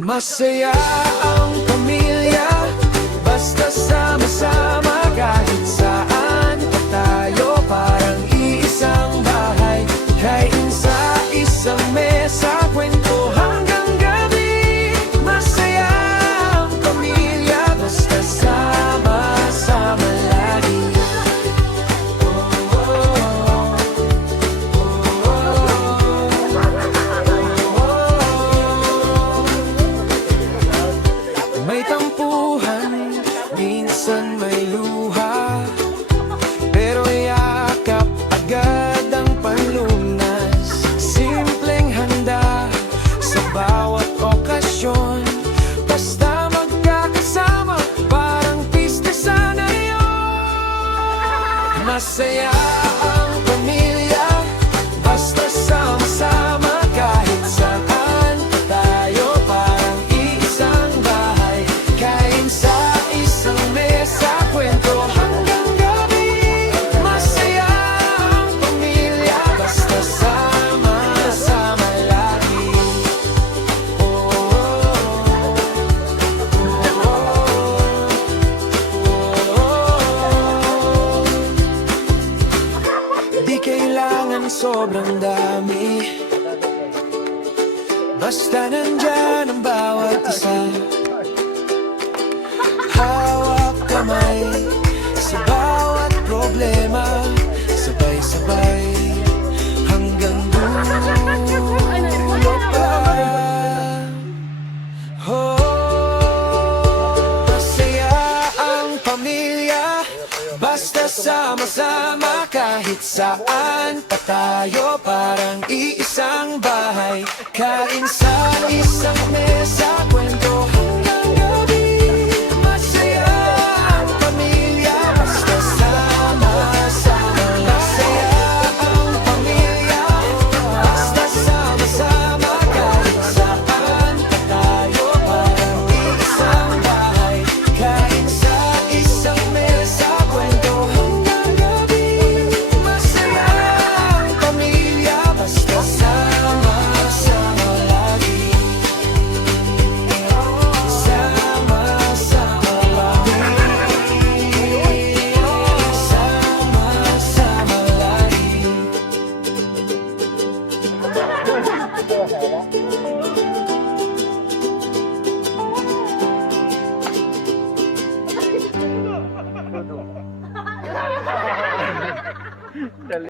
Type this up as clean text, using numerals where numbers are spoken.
Masaya ang pamilya, basta sama-sama kahit saan pa tayo. Parang iisang bahay, kain sa isang mesa, kwento hanggang gabi. Masaya ang pamilya, basta sama-sama lagi. May tampuhan, minsan may luha, pero yakap agad ang panlunas. Simpleng handa sa bawat okasyon, basta magkakasama, parang pista sana yun. Masaya ang pamilya, basta sama-sama kahit saan pa tayo. Parang iisang bahay, kain sa isang mesa, kwento hanggang gabi. Masaya ang pamilya, basta sama-sama lagi. Di kailangan sobrang dami, basta nandyan ang bawat isa. Hawak kamay sa bawat problema, sabay-sabay hanggang dulo pa. Masaya ang pamilya, basta sama-sama kahit saan pa tayo. Parang iisang bahay, kain sa isang mesa, kwento hanggang gabi. Masaya ang pamilya, basta sama-sama. Masaya ang pamilya, basta sama-sama kahit saan pa tayo. Parang iisang bahay, kain sa isang mesa, kwento hanggang gabi. Masaya ang pamilya, basta sama-sama lagi. Sama-sama lagi. Sama-sama lagi.